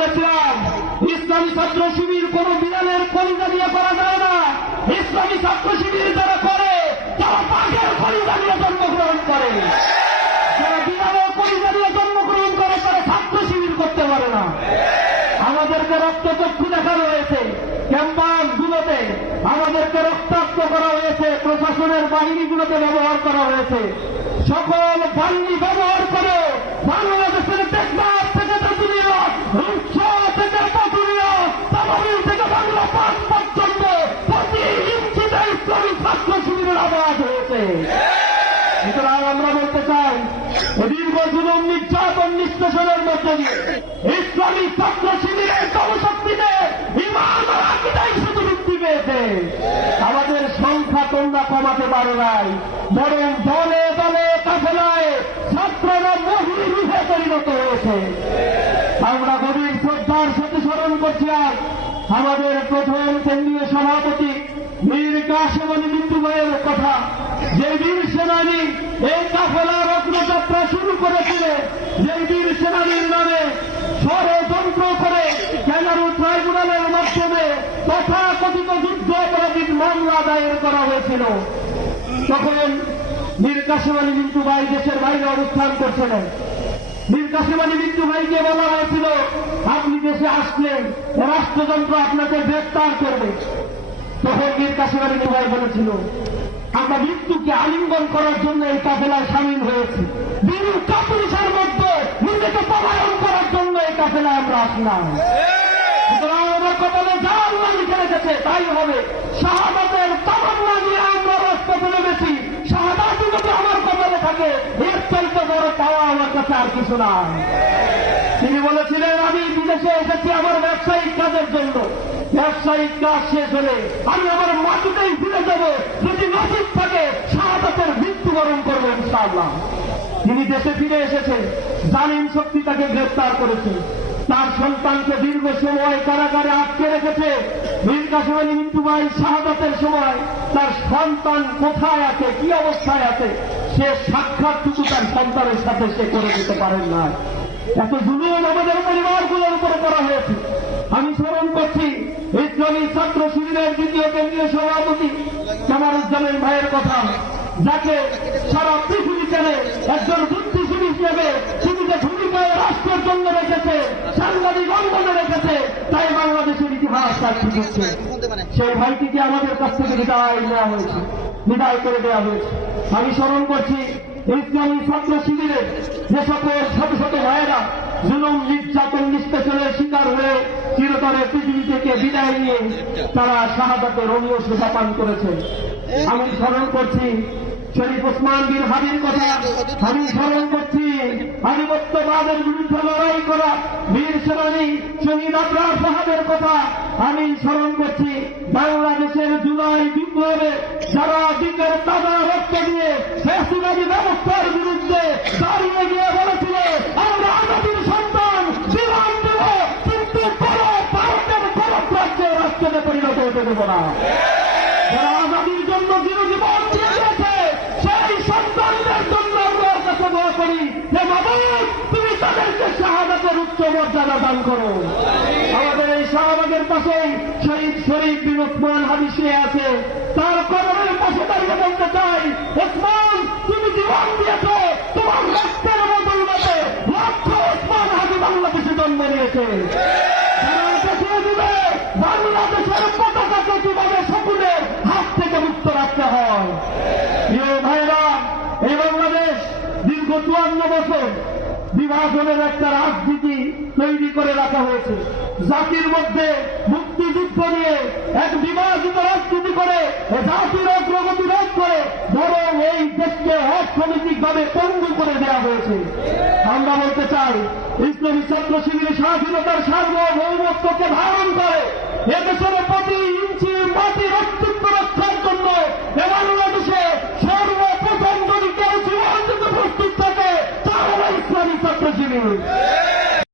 বলেছিলাম ইসলামী ছাত্র শিবির কোন বিড়ালের কলিজা দিয়ে করা যায় না। ইসলামী ছাত্র শিবির যারা করে তারা বাঘের কলিজা দিয়ে জন্মগ্রহণ করে। যারা বিড়ালের কলিজা দিয়ে জন্মগ্রহণ করে তারা ছাত্র শিবির করতে পারে না। আমাদেরকে রক্তচক্ষু দেখানো হয়েছে ক্যাম্পাসগুলোতে, আমাদেরকে রক্তাক্ত করা হয়েছে, প্রশাসনের বাহিনীগুলোতে ব্যবহার করা হয়েছে। সকল বাহিনী ব্যবহার করে বাংলাদেশের টেকনাফ থেকে তেঁতুলিয়া, রূপসা থেকে পাটুরিয়া, তামাবিল থেকে বাংলা পাস পর্যন্ত প্রতি ইঞ্চিতে ইসলামী ছাত্র শিবিরের আবাদ হয়েছে। সুতরাং আমরা বলতে চাই দীর্ঘ জুলুম নির্যাতন নিষ্পেষণের মধ্যে দিয়ে ইসলামী ছাত্র শিবিরের জনশক্তিতে ইমান ও আকীদায় শুধু বৃদ্ধি পেয়েছে। আমাদের সংখ্যা তোমরা কমাতে পারো নাই, বরং দলে দলে কাফেলায় ছাত্ররা মহিরূপে পরিণত হয়েছে। আমরা গভীর শ্রদ্ধার সাথে স্মরণ করছি আজ আমাদের প্রথম কেন্দ্রীয় সভাপতি মীর কাসেম আলী বিন্দু ভাইয়ের কথা। যে বীর সেনানী এই কাফেলার অগ্রযাত্রা শুরু করেছিল, যে বীর সেনানীর নামে ষড়যন্ত্র করে ক্যাঙ্গারু ট্রাইব্যুনালের মাধ্যমে তথাকথিত যুদ্ধ অপরাধীর মামলা দায়ের করা হয়েছিল, তখন মীর কাসেম আলী বিন্দু ভাই দেশের বাইরে অবস্থান করছিলেন। মীর কাসেম আলী বিন্দু ভাইকে বলা হয়েছিল আপনি দেশে আসলেন রাষ্ট্রযন্ত্র আপনাকে গ্রেপ্তার করবে। তখন মীর কাসেম আলী বিন্দু ভাই বলেছিল আমরা মৃত্যুকে আলিঙ্গন করার জন্য এই কাফেলায় সামিল হয়েছি, বীর কাপুরুষের মধ্যে নিজেকে পলায়ন করার জন্য এই কাফেলায় আমরা আসলাম। সুতরাং আমার কপালে যা আল্লাহ লিখে রেখেছে তাই হবে। শাহাদাতের তামান্না নিয়ে আমরা রাজপথে নেমেছি। শাহাদাত যদি আমার কপালে থাকে এর চাইতে বড় পাওয়া আমার কাছে আর কিছু না। তিনি বলেছিলেন আমি বিদেশে এসেছি আমার ব্যবসায়িক কাজের জন্য, ব্যবসায়িক কাজ শেষ হলে আমি আমার মাটিতেই ফিরে যাব, যদি নসিব থাকে শাহাদাতের মৃত্যুবরণ করবো ইনশাআল্লাহ। তিনি দেশে ফিরে এসেছেন, জালিম শক্তি তাকে গ্রেফতার করেছে, তার সন্তানকে দীর্ঘ সময় কারাগারে আটকে রেখেছে। মীর কাসেম আলী বিন্দু ভাই শাহাদাতের সময় তার সন্তান কোথায় আছে, কি অবস্থায় আছে, সে সাক্ষাৎটুকু তার সন্তানের সাথে সে করে দিতে পারেন না। এত জুলুম আমাদের পরিবারগুলোর উপরে করা হয়েছে। আমি স্মরণ করছি ইসলামী ছাত্র শিবিরের দ্বিতীয় কেন্দ্রীয় সভাপতি কামারুজ্জামান ভাইয়ের কথা, যাকে সারা পৃথিবী চেনে একজন বুদ্ধিজীবী হিসেবে জীবিত ভূমিকায় রাষ্ট্রের জন্য রেখেছে, সাংবাদিক অঙ্গনে রেখেছে, তাই বাংলাদেশের ইতিহাস সাক্ষী দিচ্ছে। সেই ভাইটিকে আমাদের কাছ থেকে বিদায় করে দেওয়া হয়েছে। আমি স্মরণ করছি ইসলামী ছাত্র শিবিরের যে সকল শত শত ভাইয়েরা জুলুম নির্যাতন নিষ্পেষণের শিকার হয়ে চিরতরে পৃথিবী থেকে বিদায় নিয়ে তারা শাহাদাতের অমীয় সুধা পান করেছে। আমি স্মরণ করছি শরীফ ওসমান বিন হাদির কথা, আমি স্মরণ করছি আধিপত্যবাদের বিরুদ্ধে লড়াই করা বীর সেনানী শহীদ আবরার সাহাবের কথা, আমি স্মরণ করছি বাংলাদেশের জুলাই বিপ্লবে যারা দিকের তাজা রক্ত দিয়ে ফ্যাসিবাদী ব্যবস্থার বিরুদ্ধে দাঁড়িয়ে গিয়ে বলেছিল আমরা আজাদির সন্তান জীবন দেব, কিন্তু বড় ভারতের গরব রাজ্যের রাষ্ট্রে পরিণত হতে দেব না। যারা আজাদির জন্য জীবন দিয়ে দিয়েছে সেই সন্তানদের জন্য আমরা কাছে দোয়া করি যে মাবুদ তুমি তাদেরকে শাহাদাতের উচ্চ মর্যাদা দান করো। আমাদের এই শাহবাগের পাশেই শহীদ শরীফ বিন ওসমান হাদি শুয়ে আছে, তার কবরের পাশে দাঁড়িয়ে বলতে চাই ওসমান তুমি জীবন দিয়েছ, তোমার রক্তের বদৌলতে লক্ষ ওসমান হাদি বাংলাদেশে জন্ম নিয়েছে। বাংলাদেশের পতাকাকে কিভাবে শকুনের হাত থেকে মুক্ত রাখতে হয়। প্রিয় ভাইরা, এই বাংলাদেশ দীর্ঘ 54 বছর বিভাজনের একটা রাজনীতি তৈরি করে রাখা হয়েছে। জাতির মধ্যে মুক্তিযুদ্ধ নিয়ে এক বিভাজিত রাজনীতি করে জাতির অগ্রগতি রোধ করে বরং এই দেশকে অর্থনৈতিকভাবে পঙ্গু করে দেওয়া হয়েছে। আমরা বলতে চাই ইসলামী ছাত্র শিবিরের স্বাধীনতার সার্বভৌমত্বকে ধারণ করে এদেশের